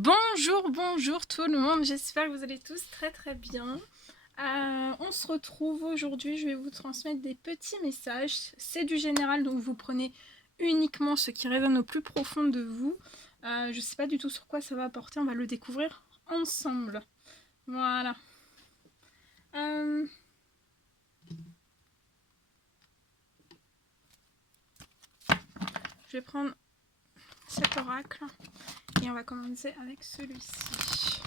Bonjour, bonjour tout le monde, j'espère que vous allez tous très bien. On se retrouve aujourd'hui, je vais vous transmettre des petits messages. C'est du général, donc vous prenez uniquement ce qui résonne au plus profond de vous. Je ne sais pas du tout sur quoi ça va apporter, on va le découvrir ensemble. Voilà. Je vais prendre cet oracle et on va commencer avec celui-ci.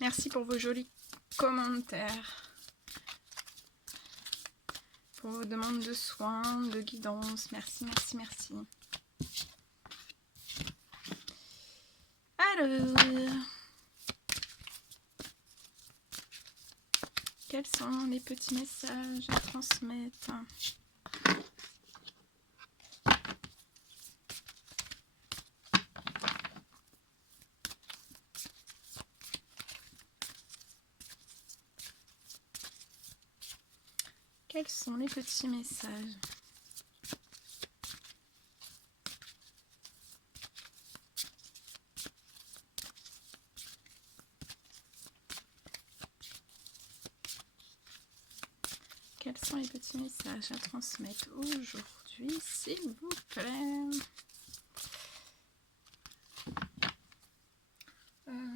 Merci pour vos jolis commentaires, pour vos demandes de soins, de guidance. Merci. Alors, quels sont les petits messages à transmettre? Quels sont les petits messages? Quels sont les petits messages à transmettre aujourd'hui, s'il vous plaît?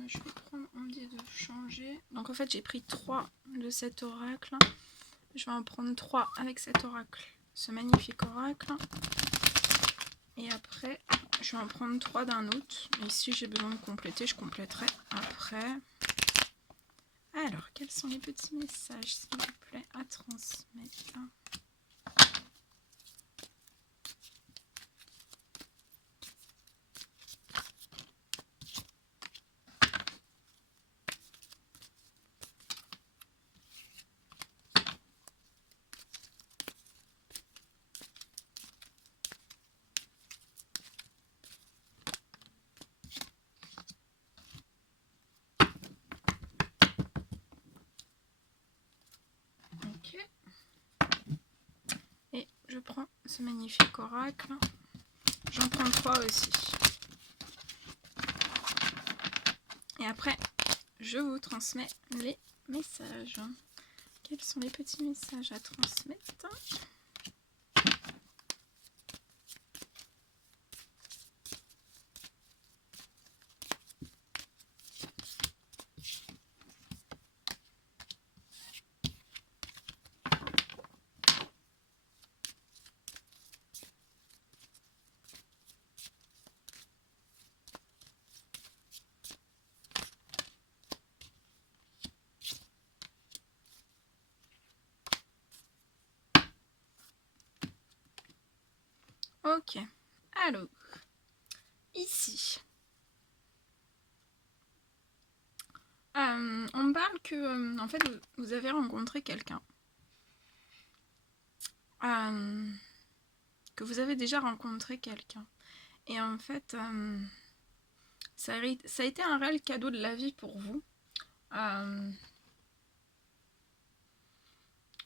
Je vais prendre, on me dit de changer. Donc en fait j'ai pris 3 de cet oracle. Je vais en prendre 3 avec cet oracle, ce magnifique oracle. Et après, je vais en prendre 3 d'un autre. Et si j'ai besoin de compléter, je compléterai après. Alors, quels sont les petits messages, s'il vous plaît, à transmettre? Et je prends ce magnifique oracle. J'en prends 3 aussi. Et après, je vous transmets les messages. Quels sont les petits messages à transmettre? Ok, alors, ici, on me parle que, en fait, vous avez rencontré quelqu'un, que vous avez déjà rencontré quelqu'un, et en fait, ça a été un réel cadeau de la vie pour vous.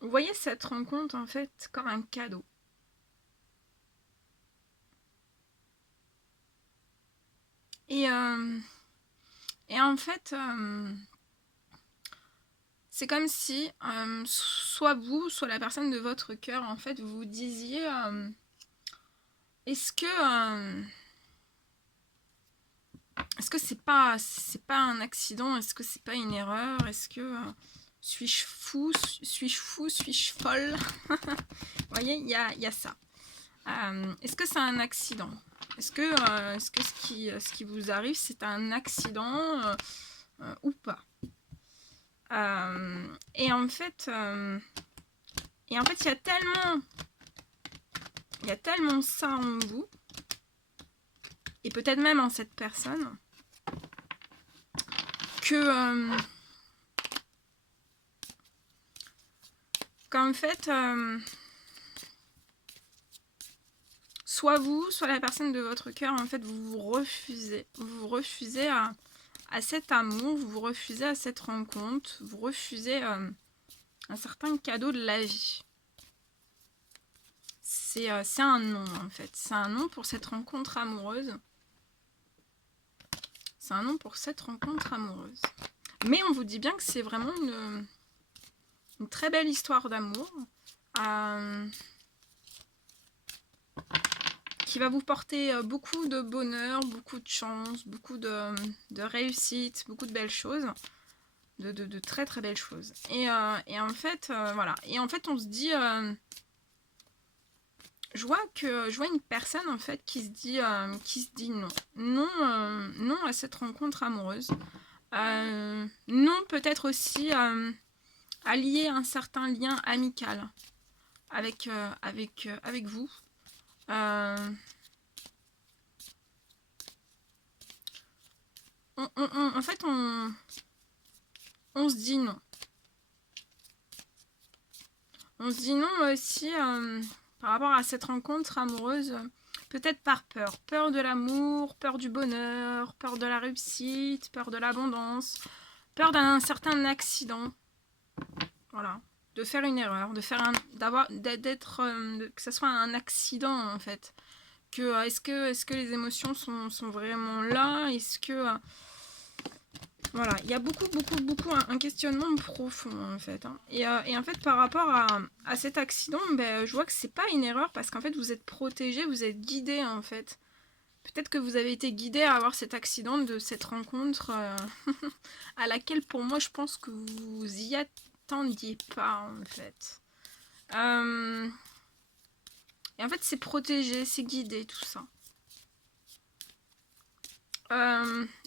Vous voyez cette rencontre, en fait, comme un cadeau. Et en fait, c'est comme si soit vous, soit la personne de votre cœur, en fait, vous disiez est-ce que c'est pas un accident? Est-ce que c'est pas une erreur? Est-ce que suis-je fou? Suis-je folle? Vous voyez, il y a ça. Est-ce que c'est un accident? Est-ce que ce qui vous arrive, c'est un accident ou pas? Et en fait, il y a tellement ça en vous, et peut-être même en cette personne, que qu'en fait, soit vous, soit la personne de votre cœur, en fait, vous vous refusez à cet amour, vous vous refusez à cette rencontre, vous refusez un certain cadeau de la vie. c'est un non en fait. C'est un non pour cette rencontre amoureuse. C'est un non pour cette rencontre amoureuse. Mais on vous dit bien que c'est vraiment une très belle histoire d'amour. Qui va vous porter beaucoup de bonheur, beaucoup de chance, beaucoup de réussite, beaucoup de belles choses. De très très belles choses. Et en fait, voilà. Et en fait, on se dit... je vois une personne en fait qui se dit non. Non à cette rencontre amoureuse. Non peut-être aussi à lier un certain lien amical avec vous. En fait, on se dit non. On se dit non aussi par rapport à cette rencontre amoureuse, peut-être par peur. Peur de l'amour, peur du bonheur, peur de la réussite, peur de l'abondance, peur d'un certain accident. Voilà. De faire une erreur, que ce soit un accident en fait. Est-ce que les émotions sont vraiment là? Est-ce que... voilà, il y a beaucoup un questionnement profond en fait. Hein. Et en fait, par rapport à cet accident, ben, je vois que c'est pas une erreur parce qu'en fait, vous êtes protégé, vous êtes guidé en fait. Peut-être que vous avez été guidé à avoir cet accident de cette rencontre à laquelle, pour moi, je pense que vous y attendiez pas en fait. Et en fait, c'est protégé, c'est guidé, tout ça.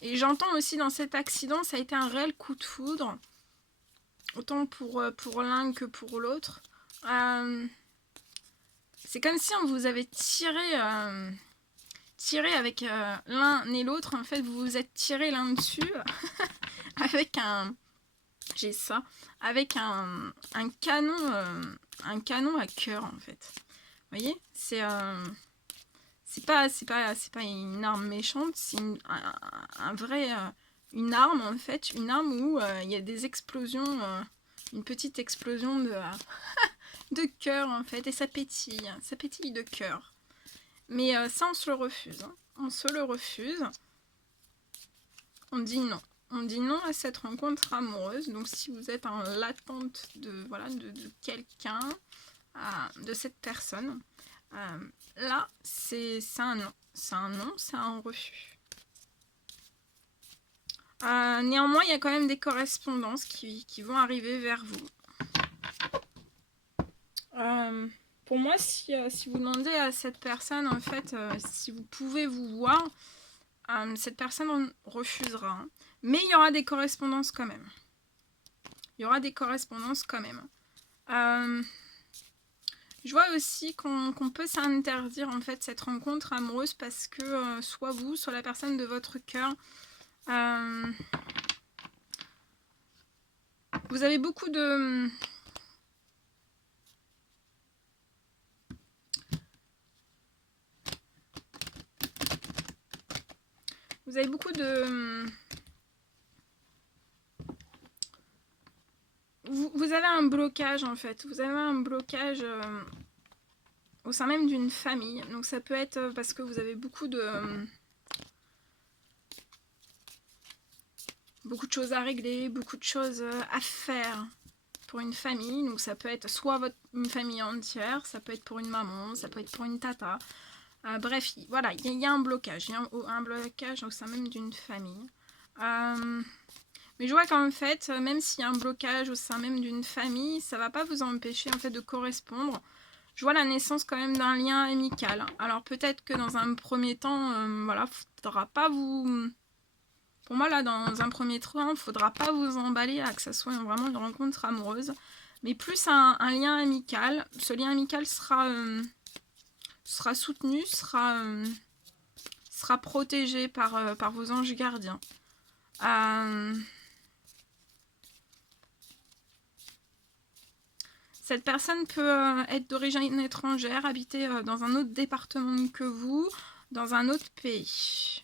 Et j'entends aussi dans cet accident, ça a été un réel coup de foudre. Autant pour l'un que pour l'autre. C'est comme si on vous avait tiré avec l'un et l'autre. En fait, vous vous êtes tiré l'un dessus avec un... J'ai ça. Avec un canon à cœur, en fait. Vous voyez, c'est pas une arme méchante, c'est une arme en fait, une arme où il y a des explosions, une petite explosion de cœur en fait, et ça pétille de cœur. Mais ça on se le refuse, hein. On se le refuse. On dit non. On dit non à cette rencontre amoureuse. Donc si vous êtes en l'attente de quelqu'un, de cette personne, là, c'est un non. C'est un non, c'est un refus. Néanmoins, il y a quand même des correspondances qui vont arriver vers vous. Pour moi, si vous demandez à cette personne, en fait, si vous pouvez vous voir, cette personne refusera. Hein. Mais il y aura des correspondances quand même. Il y aura des correspondances quand même. Je vois aussi qu'on peut s'interdire en fait cette rencontre amoureuse parce que soit vous, soit la personne de votre cœur, vous avez beaucoup de... Vous avez beaucoup de... Vous avez un blocage en fait. Vous avez un blocage au sein même d'une famille. Donc ça peut être parce que vous avez beaucoup de choses à régler, beaucoup de choses à faire pour une famille. Donc ça peut être soit une famille entière, ça peut être pour une maman, ça peut être pour une tata. Bref, voilà, il y a un blocage. Il y a un blocage au sein même d'une famille. Mais je vois qu'en fait, même s'il y a un blocage au sein même d'une famille, ça va pas vous empêcher en fait de correspondre. Je vois la naissance quand même d'un lien amical. Alors peut-être que dans un premier temps, voilà, faudra pas vous... Pour moi là, dans un premier temps, faudra pas vous emballer à que ça soit vraiment une rencontre amoureuse. Mais plus un lien amical. Ce lien amical sera soutenu, sera protégé par vos anges gardiens. Cette personne peut être d'origine étrangère, habiter dans un autre département que vous, dans un autre pays.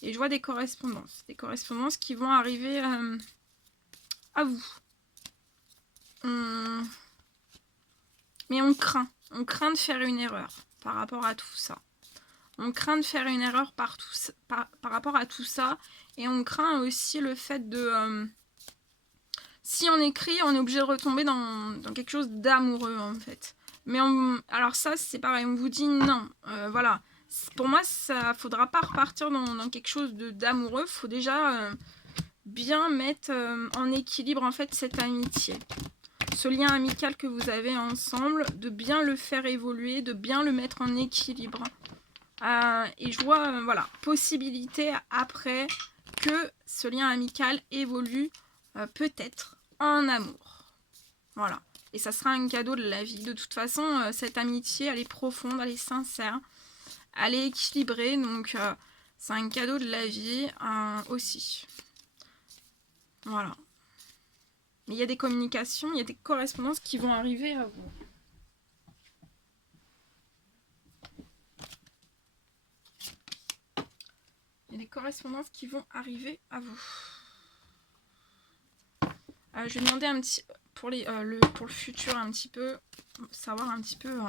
Et je vois des correspondances qui vont arriver à vous. Mais on craint On craint de faire une erreur par rapport à tout ça. On craint de faire une erreur par rapport à tout ça. Et on craint aussi le fait de... si on écrit, on est obligé de retomber dans quelque chose d'amoureux, en fait. Mais alors ça, c'est pareil, on vous dit non. Voilà. Pour moi, ça faudra pas repartir dans quelque chose d'amoureux. Il faut déjà bien mettre en équilibre, en fait, cette amitié. Ce lien amical que vous avez ensemble, de bien le faire évoluer, de bien le mettre en équilibre. Et je vois, voilà, possibilité après que ce lien amical évolue peut-être en amour. Voilà. Et ça sera un cadeau de la vie. De toute façon, cette amitié, elle est profonde, elle est sincère, elle est équilibrée. Donc, c'est un cadeau de la vie aussi. Voilà. Mais il y a des communications, il y a des correspondances qui vont arriver à vous. Il y a des correspondances qui vont arriver à vous. Je vais demander un petit pour le futur un petit peu, savoir un petit peu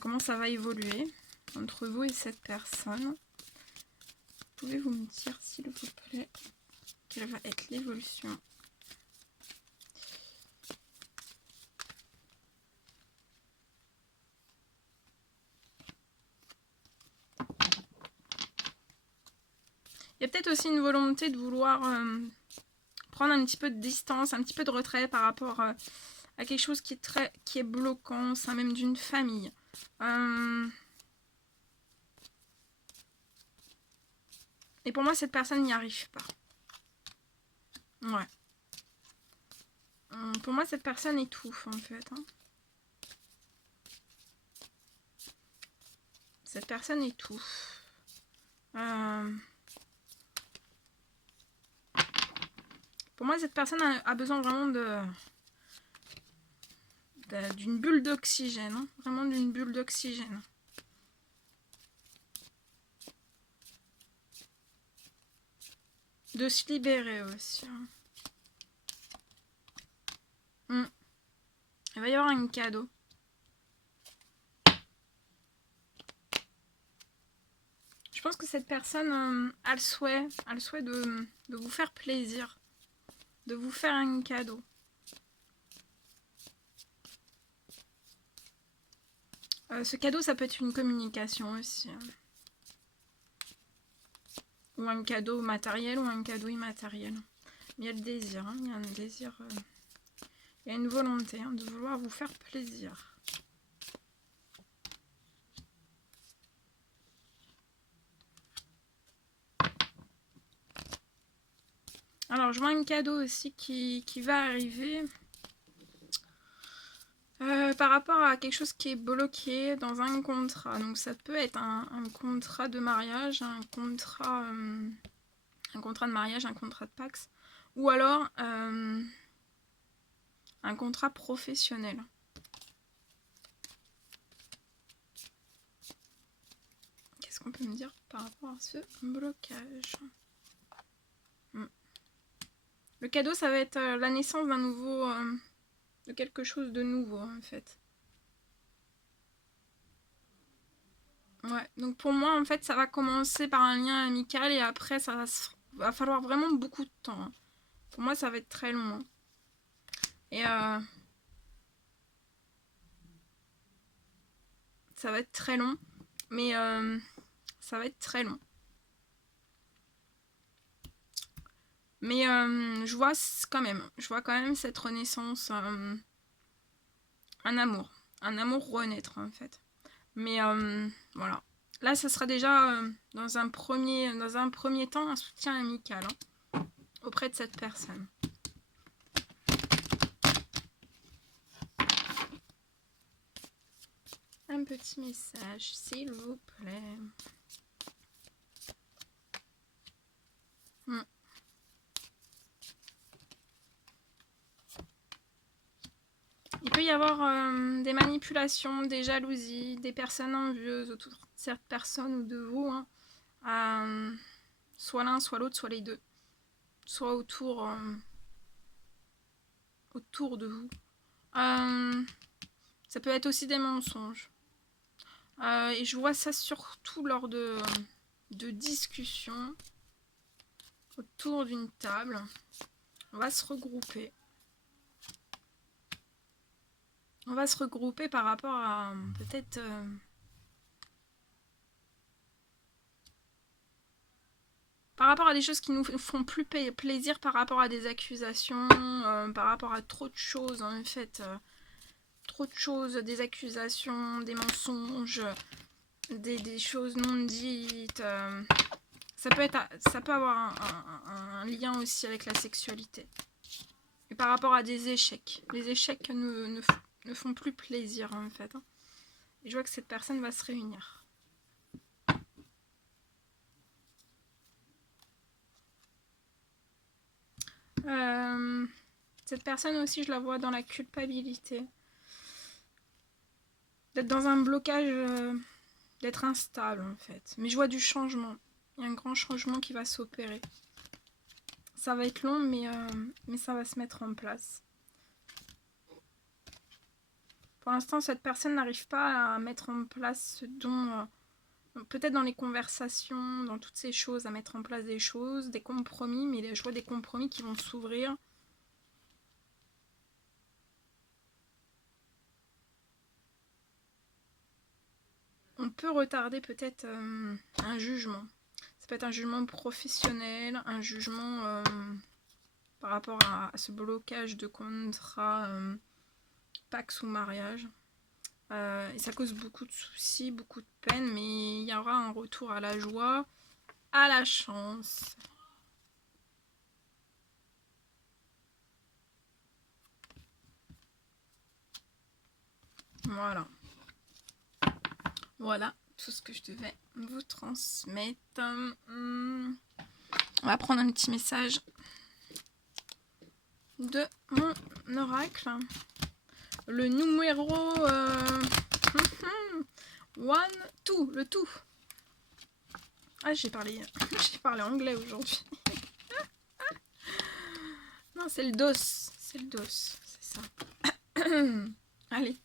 comment ça va évoluer entre vous et cette personne. Pouvez-vous me dire, s'il vous plaît, quelle va être l'évolution? Il y a peut-être aussi une volonté de vouloir prendre un petit peu de distance, un petit peu de retrait par rapport à quelque chose qui est bloquant au sein même d'une famille. Et pour moi, cette personne n'y arrive pas. Ouais. Pour moi, cette personne étouffe, en fait. Cette personne étouffe. Pour moi, cette personne a besoin vraiment d'une bulle d'oxygène. Vraiment d'une bulle d'oxygène. De se libérer aussi. Il va y avoir un cadeau. Je pense que cette personne a le souhait de vous faire plaisir. De vous faire un cadeau. Ce cadeau, ça peut être une communication aussi. Ou un cadeau matériel ou un cadeau immatériel. Mais il y a le désir. Il y a un désir... il y a une volonté de vouloir vous faire plaisir. Alors, je vois un cadeau aussi qui va arriver par rapport à quelque chose qui est bloqué dans un contrat. Donc, ça peut être un contrat de mariage, un contrat de mariage, un contrat de Pacs, ou alors un contrat professionnel. Qu'est-ce qu'on peut me dire par rapport à ce blocage? Le cadeau, ça va être la naissance d'un nouveau... de quelque chose de nouveau, en fait. Ouais, donc pour moi, en fait, ça va commencer par un lien amical et après, va falloir vraiment beaucoup de temps. Pour moi, ça va être très long. Et ça va être très long, mais ça va être très long. Mais je vois quand même cette renaissance, un amour renaître en fait. Mais voilà. Là, ça sera déjà dans un premier temps un soutien amical auprès de cette personne. Un petit message, s'il vous plaît. Il peut y avoir des manipulations, des jalousies, des personnes envieuses autour de cette personne ou de vous. Soit l'un, soit l'autre, soit les deux. Soit autour de vous. Ça peut être aussi des mensonges. Et je vois ça surtout lors de discussions autour d'une table. On va se regrouper. On va se regrouper par rapport à peut-être... par rapport à des choses qui nous font plus plaisir, par rapport à des accusations, par rapport à trop de choses en fait. Trop de choses, des accusations, des mensonges, des choses non dites. Ça peut avoir un lien aussi avec la sexualité. Et par rapport à des échecs. Les échecs ne font plus plaisir en fait. Et je vois que cette personne va se réunir. Cette personne aussi, je la vois dans la culpabilité. D'être dans un blocage, d'être instable en fait. Mais je vois du changement. Il y a un grand changement qui va s'opérer. Ça va être long, mais ça va se mettre en place. Pour l'instant, cette personne n'arrive pas à mettre en place ce dont... peut-être dans les conversations, dans toutes ces choses, à mettre en place des choses, des compromis, mais je vois des compromis qui vont s'ouvrir. On peut retarder peut-être un jugement. Ça peut être un jugement professionnel, un jugement par rapport à ce blocage de contrat Pax ou mariage. Et ça cause beaucoup de soucis, beaucoup de peine, mais il y aura un retour à la joie, à la chance. Voilà. Voilà tout ce que je devais vous transmettre. On va prendre un petit message de mon oracle. Le numéro 2, le tout. Ah, j'ai parlé anglais aujourd'hui. Non, c'est le dos. C'est le dos, c'est ça. Allez.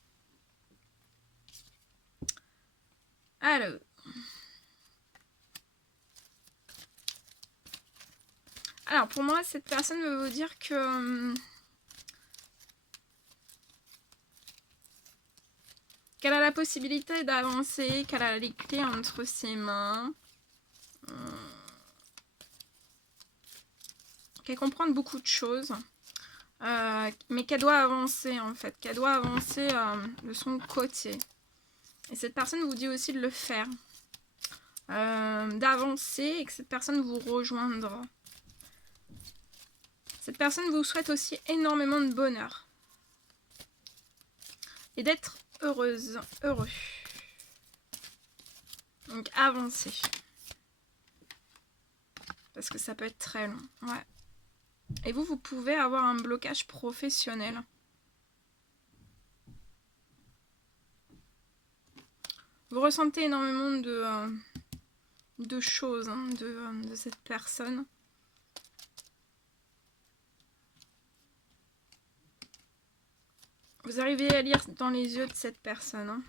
Alors, pour moi, cette personne veut vous dire que... qu'elle a la possibilité d'avancer, qu'elle a les clés entre ses mains. Qu'elle comprend beaucoup de choses. Mais qu'elle doit avancer, en fait. Qu'elle doit avancer de son côté. Et cette personne vous dit aussi de le faire. D'avancer et que cette personne vous rejoindra. Cette personne vous souhaite aussi énormément de bonheur. Et d'être heureuse, heureux. Donc avancez. Parce que ça peut être très long. Ouais. Et vous pouvez avoir un blocage professionnel. Vous ressentez énormément de choses de cette personne. Vous arrivez à lire dans les yeux de cette personne. Hein.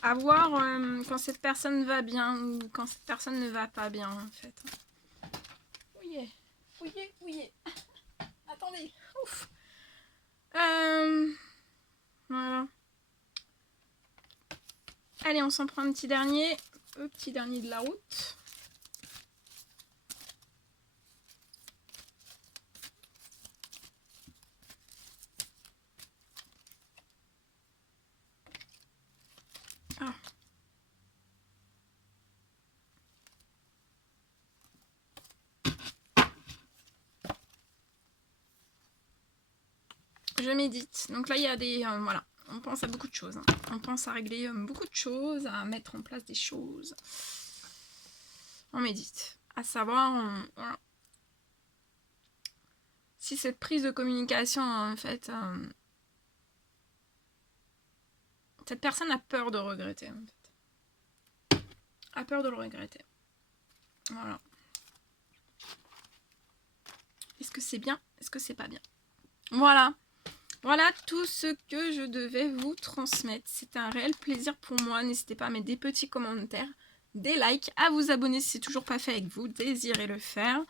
À voir quand cette personne va bien ou quand cette personne ne va pas bien en fait. Ouillez. Attendez. Ouf. Voilà. Allez, on s'en prend un petit dernier. Le petit dernier de la route. Ah. Je médite. Donc là, il y a des... voilà. On pense à beaucoup de choses. Hein. On pense à régler beaucoup de choses, à mettre en place des choses. On médite. À savoir, voilà. Si cette prise de communication, en fait, cette personne a peur de regretter, en fait. A peur de le regretter. Voilà. Est-ce que c'est bien? Est-ce que c'est pas bien? Voilà. Voilà tout ce que je devais vous transmettre. C'était un réel plaisir pour moi. N'hésitez pas à mettre des petits commentaires, des likes, à vous abonner si c'est toujours pas fait avec vous. Désirez le faire.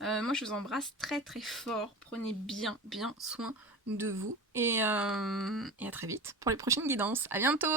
Moi, je vous embrasse très très fort. Prenez bien soin de vous. Et à très vite pour les prochaines guidances. À bientôt!